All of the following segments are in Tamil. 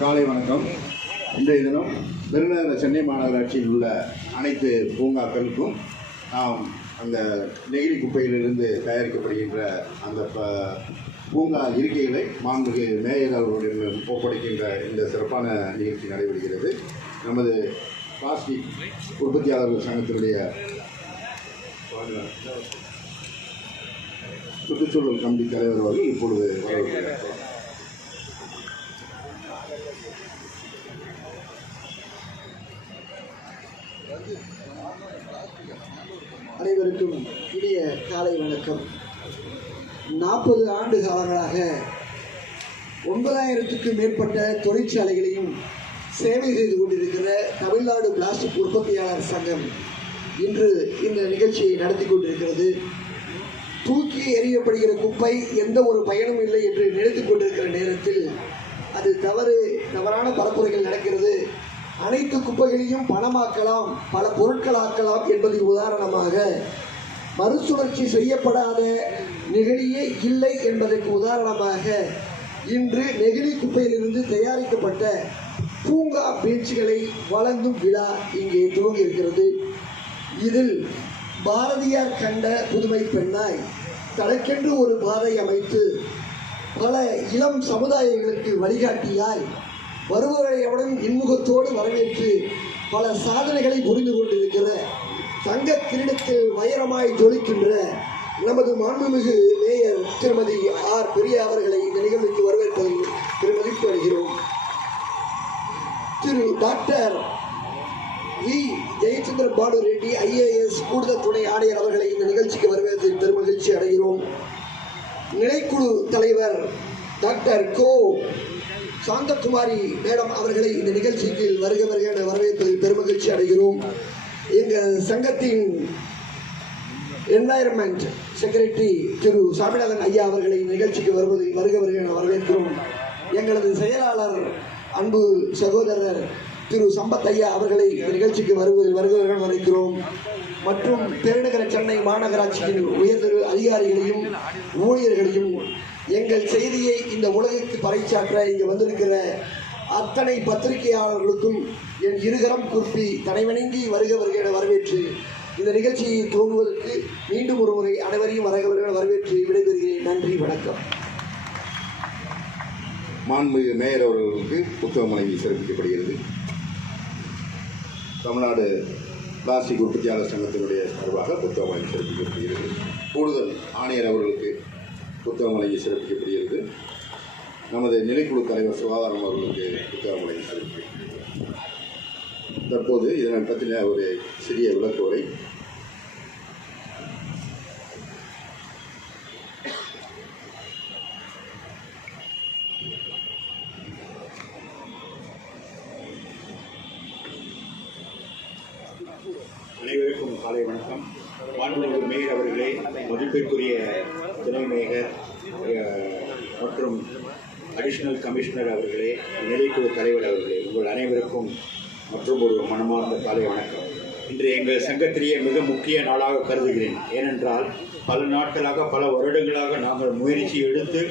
காலை வணக்கம். இன்றைய தினம் பெருநகர சென்னை மாநகராட்சியில் உள்ள அனைத்து பூங்காக்களுக்கும் நாம் அந்த நெகிழி குப்பையிலிருந்து தயாரிக்கப்படுகின்ற அந்த பூங்கா இருக்கைகளை மாண்புமிகு மேயர் அவர்களுடன் ஒப்படைக்கின்ற இந்த சிறப்பான நிகழ்ச்சி நடைபெறுகிறது. நமது பிளாஸ்டிக் உற்பத்தியாளர்கள் சங்கத்தினுடைய சுற்றுச்சூழல் கமிட்டி தலைவர் அவர்கள் இப்பொழுது வரவேற்கிறார். அனைவருக்கும் இனிய காலை வணக்கம். 40 ஆண்டு காலங்களாக 9000க்கும் மேற்பட்ட தொழிற்சாலைகளையும் சேவை செய்து கொண்டிருக்கிற தமிழ்நாடு பிளாஸ்டிக் உற்பத்தியாளர் சங்கம் இன்று இந்த நிகழ்ச்சியை நடத்தி கொண்டிருக்கிறது. தூக்கி எறியப்படுகிற குப்பை எந்த ஒரு பயனும் இல்லை என்று நினைத்து கொண்டிருக்கிற நேரத்தில் அது தவறான பரப்புரைகள் நடக்கிறது. அனைத்து குப்பைகளையும் பணமாக்கலாம், பல பொருட்களாக்கலாம் என்பதின் உதாரணமாக மறுசுழற்சி செய்யப்படாத நெகிழியே இல்லை என்பதற்கு உதாரணமாக இன்று நெகிழி குப்பையிலிருந்து தயாரிக்கப்பட்ட பூங்கா பெஞ்சுகளை வழங்கும் விழா இங்கே துவங்கியிருக்கிறது. இதில் பாரதியார் கண்ட புதுமை பெண்ணாய் தனக்கென்று ஒரு பாதை அமைத்து பல இளம் சமுதாயங்களுக்கு வழிகாட்டியாய் வருபவரையுடன் இன்முகத்தோடு வரவேற்று பல சாதனைகளை புரிந்து கொண்டிருக்கிற தங்க கிரீடத்தில் வைரமாய் ஜொலிக்கின்ற நமது மாண்புமிகு மேயர் திருமதி ஆர் பிரியா அவர்களை இந்த நிகழ்ச்சிக்கு வரவேற்பதில் பெருமதிப்பு அடைகிறோம். Thiru doctor V Jayachandra Bhanu Reddy IAS கூடுதல் துணை ஆணையர் அவர்களை இந்த நிகழ்ச்சிக்கு வரவேற்பதில் பெருமகிழ்ச்சி அடைகிறோம். நிலைக்குழு தலைவர் டாக்டர் கோ சாந்தகுமாரி மேடம் அவர்களை இந்த நிகழ்ச்சிக்கு வருக என வரவேற்பதில் பெருமகிழ்ச்சி அடைகிறோம். எங்கள் சங்கத்தின் என்வாயர்மெண்ட் செக்ரட்டரி திரு சாமிநாதன் ஐயா அவர்களை இந்த நிகழ்ச்சிக்கு வருவதில் வருக என வரவேற்கிறோம். எங்களது செயலாளர் அன்பு சகோதரர் திரு சம்பத் ஐயா அவர்களை இந்த நிகழ்ச்சிக்கு வருவதில் வருக என வரவேற்கிறோம். மற்றும் பெருநகர சென்னை மாநகராட்சியின் உயர்திரு அதிகாரிகளையும் ஊழியர்களையும் எங்கள் செய்தியை இந்த உலகிற்கு பறைசாற்ற இங்கே வந்திருக்கிற அத்தனை பத்திரிகையாளர்களுக்கும் என் இருகரம் கூப்பி தனைவணங்கி வருக என வரவேற்று இந்த நிகழ்ச்சியை துவங்குவதற்கு மீண்டும் ஒரு முறை அனைவரையும் வருக என வரவேற்று விடைபெறுகிறேன். நன்றி, வணக்கம். மாண்புமிகு மேயர் அவர்களுக்கு புத்தகமனை சிறப்பிக்கப்படுகிறது. தமிழ்நாடு பிளாஸ்டிக் உற்பத்தியாளர் சங்கத்தினுடைய சார்பாக புத்தகமனை சிறப்பிக்கப்படுகிறது. கூடுதல் ஆணையர் அவர்களுக்கு புத்தகமலை சிறப்பிக்கப்படுகிறது. நமது நிலைக்குழு தலைவர் சுகாதாரம் அவர்களுக்கு புத்தகமலை சிறப்பிக்கப்படுகிறது. தற்போது இதனை பற்றின ஒரு சிறிய விளக்குரை. அனைவருக்கும் காலை வணக்கம். மாண்புமிகு மேயர் அவர்களே, மதிப்பிற்குரிய துணை மேயர் மற்றும் அடிஷனல் கமிஷனர் அவர்களே, நிலைக்குழு தலைவர் அவர்களே, உங்கள் அனைவருக்கும் மற்றும் ஒரு மனமார்ந்த காலை வணக்கம். இன்று எங்கள் சங்கத்திலேயே மிக முக்கிய நாளாக கருதுகிறேன். ஏனென்றால் பல நாட்களாக பல வருடங்களாக நாங்கள் முயற்சி எடுத்து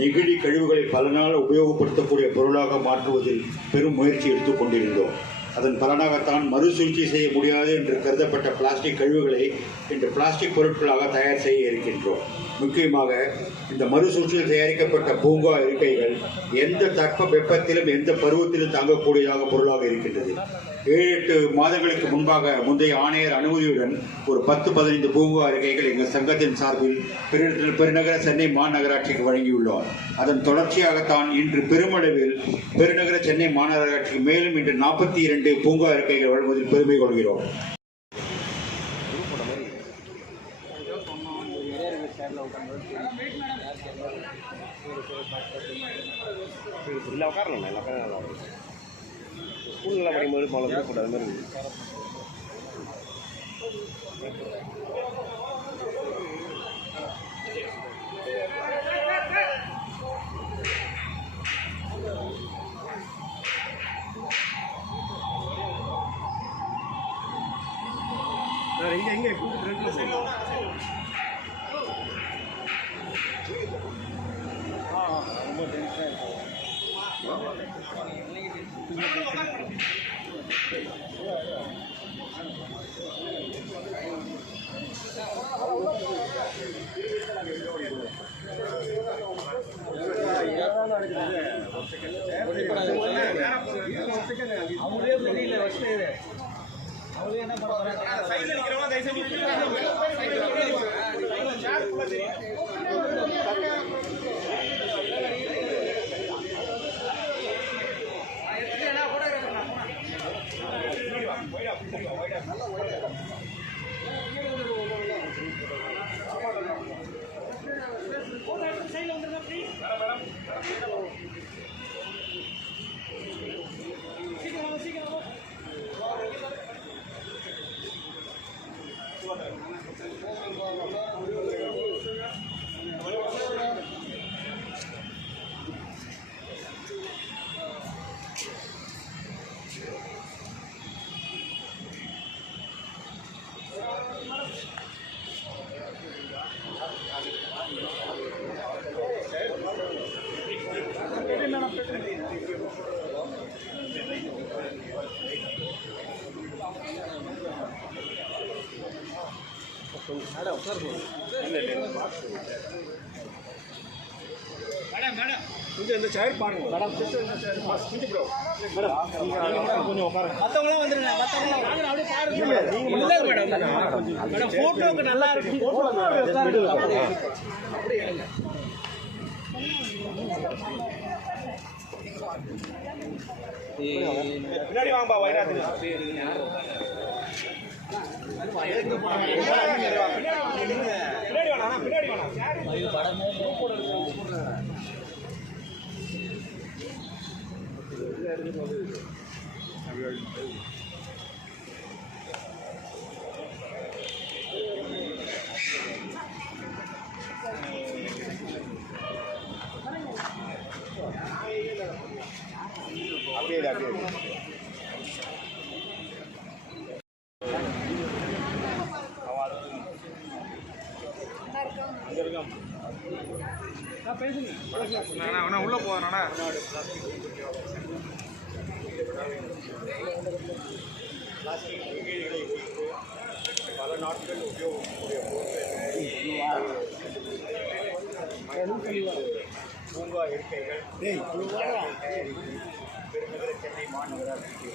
நெகிழி கழிவுகளை பல நாள் உபயோகப்படுத்தக்கூடிய பொருளாக மாற்றுவதில் பெரும் முயற்சி எடுத்துக் கொண்டிருந்தோம். அதன் பலனாகத்தான் மறுசுழற்சி செய்ய முடியாது என்று கருதப்பட்ட பிளாஸ்டிக் கழிவுகளை இன்று பிளாஸ்டிக் பொருட்களாக தயார் செய்ய இருக்கின்றோம். முக்கியமாக இந்த மறுசுழற்சியில் தயாரிக்கப்பட்ட பூங்கா இருக்கைகள் எந்த தட்ப வெப்பத்திலும் எந்த பருவத்திலும் தாங்கக்கூடியதாக பொருளாக இருக்கின்றது. 7-8 மாதங்களுக்கு முன்பாக முந்தைய ஆணையர் அனுமதியுடன் ஒரு 10-15 பூங்கா இருக்கைகள் எங்கள் சங்கத்தின் சார்பில் பெருநகர சென்னை மாநகராட்சிக்கு வழங்கியுள்ளோம். அதன் தொடர்ச்சியாகத்தான் இன்று பெருமளவில் பெருநகர சென்னை மாநகராட்சிக்கு மேலும் இன்று 42 பூங்கா இருக்கைகள் வழங்குவதில் பெருமை கொள்கிறோம். ஸ்கூலில் படிக்கும்போது பல கூட அது மாதிரி அவங்களே தெரியல வச்சு அவங்களே என்ன பண்ணுறாங்க சைடில் நிற்கிறவங்க கொஞ்சம் இந்த சேர் பாருங்க மேடம் கொஞ்சம் உட்காருங்க மற்றவங்களாம் வந்துருங்க மற்றவங்களாம் அப்படியே பாருங்க இல்லை மேடம் மேடம் ஃபோட்டோக்கு நல்லா இருக்கு அப்படியே எடுங்க பின்னாடி வாங்கப்பா வைராது பின்னாடி வேணாம் பின்னாடி வேணாம் அப்படியே அப்படியே பேசுங்க உள்ள போறேண்ணா பிளாஸ்டிக் நெகிழிகளை வைத்து பல நாட்கள் உபயோகிக்கக்கூடிய பூங்கா இருக்கைகள் பெருநகர சென்னை மாநகராட்சிக்கு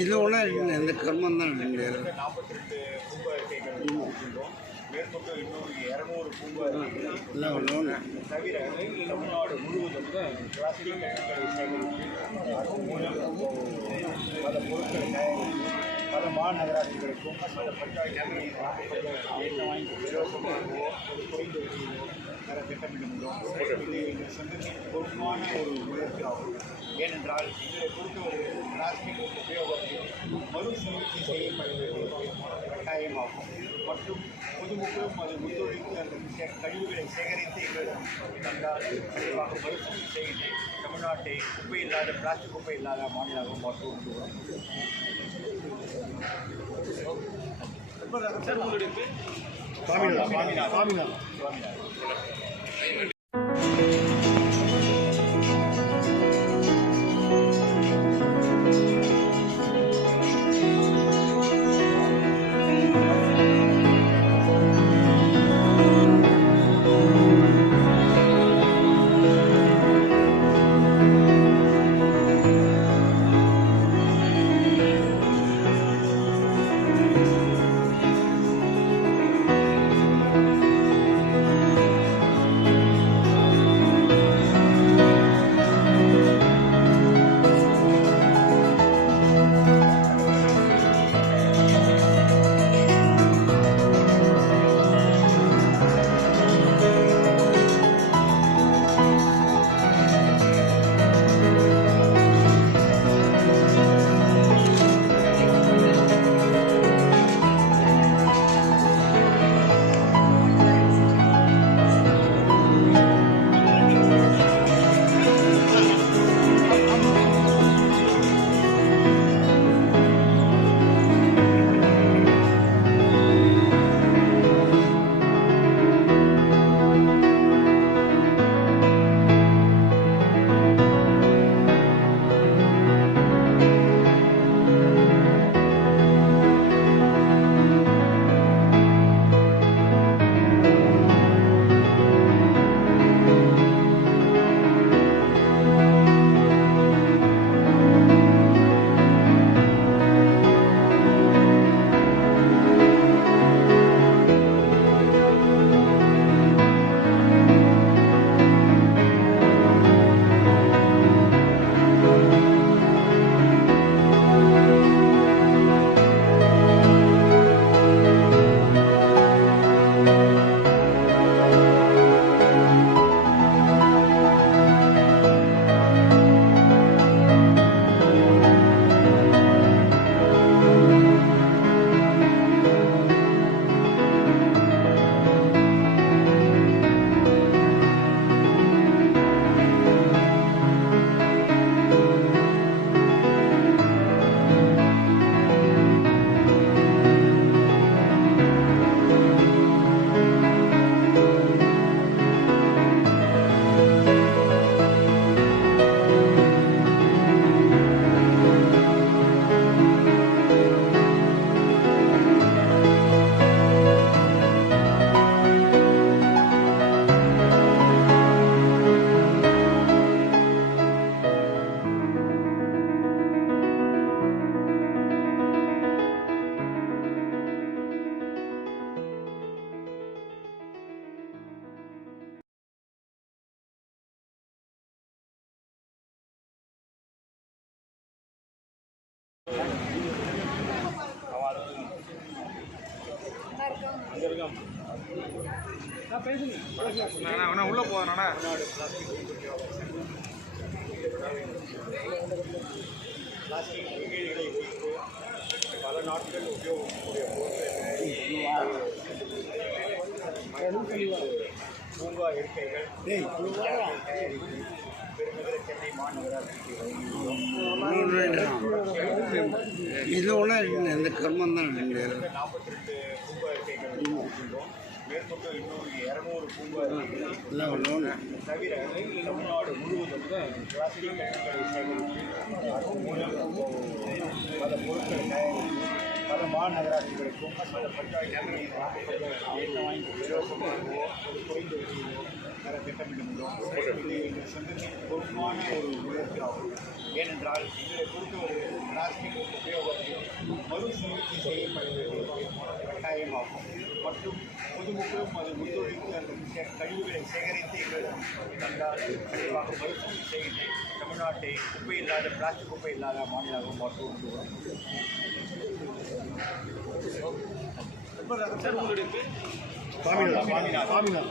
இது ஒன்றும் இந்த கர்மம் தான் 42 பூங்கா இருக்கைகள் இருக்கின்றோம். மேற்கொண்டு இன்னும் 200 பூங்கா இருக்கைகள் தவிர தமிழ்நாடு முழுவதும் பிளாஸ்டிக் கழிவுகளை சேகரித்து அதன் மூலம் பல பொருட்களை தயாரித்து பல மாநகராட்சிகளுக்கும் பல பஞ்சாயத்துகளுக்கும் இலவசமாகவோ குறைந்த விலையிலோ தர திட்டமிடுகிறோம். இது இந்த சங்கத்தின் பொறுப்பான ஒரு முயற்சி ஆகும். ஏனென்றால் இதில் பொறுத்தவரை பிளாஸ்டிக் உபயோகத்தில் மறுசுழற்சி செய்யப்பட வேண்டியது கட்டாயமாகும் மற்றும் பொதுமக்களும் அது ஒத்துழைத்து அந்த கழிவுகளை சேகரித்து எங்களிடம் தந்தால் விரைவாக மறுசுழற்சி செய்து தமிழ்நாட்டை குப்பை இல்லாத பிளாஸ்டிக் குப்பை இல்லாத மாநிலமாக மாற்றுவோம். சுவாமிநாதன் உள்ள போவேண்ணா பிளாஸ்டிக் நெகிழிகளை வைத்து பல நாட்கள் உபயோகக்கூடிய பூங்கா இருக்கைகள் பெருநகர சென்னை மாநகராட்சிக்கு இது ஒன்றும் இந்த கர்மம் தான் 42 பூங்கா இருக்கைகள் வச்சுருக்கின்றோம். மேற்கொண்டு இன்னொரு 200 பூங்கா இருக்கைகள் தவிர தமிழ்நாடு முழுவதும் பிளாஸ்டிக் கழிவுகளை சேகரித்து அதன் மூலம் பல பொருட்களை தயாரித்து பல மாநகராட்சிகளுக்கும் பல பஞ்சாயத்துகளின் என்ன வாங்கி இலவசமாகவோ ஒரு குறைந்த விலையிலோ தர திட்டமிடுகிறோம். இது எங்கள் சங்கத்தின் பொறுப்பான ஒரு முயற்சி ஆகும். ஏனென்றால் எங்களை பொறுத்தவரை பிளாஸ்டிக் உபயோகத்தில் மறுசுழற்சி செய்யப்பட வேண்டியது கட்டாயமாகும். மற்றும் பொதுமக்களும் அது ஒத்துழைத்து அந்த கழிவுகளை சேகரித்து எங்களிடம் தந்தால் கண்டிப்பாக மறுசுழற்சி செய்து தமிழ்நாட்டை குப்பை இல்லாத பிளாஸ்டிக் குப்பை இல்லாத மாநிலமாக மாற்றுவோம். உங்களுடைய சுவாமிநாதன்